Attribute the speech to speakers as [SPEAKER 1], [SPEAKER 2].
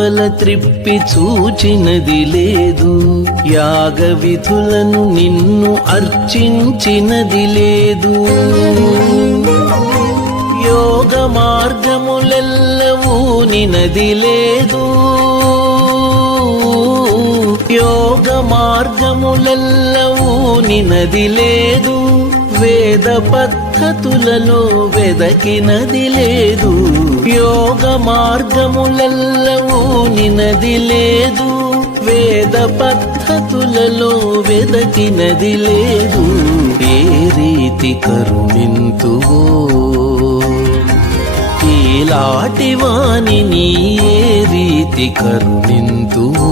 [SPEAKER 1] లోపల త్రిప్పి చూచినది లేదు. యాగ విధులను నిన్ను అర్చించినది లేదు. యోగ మార్గములెల్లవూ నినది లేదు. యోగ మార్గములెల్లవూ నినది లేదు. వేద పద్ధతులలో వెదకినది లేదు. మార్గములెల్లవూ నినది లేదు. వేద పద్ధతులలో వెదకినది లేదు. ఏ రీతి కరుణింతువో? ఈలాటి వాణిని ఏ రీతి కరుణింతువో?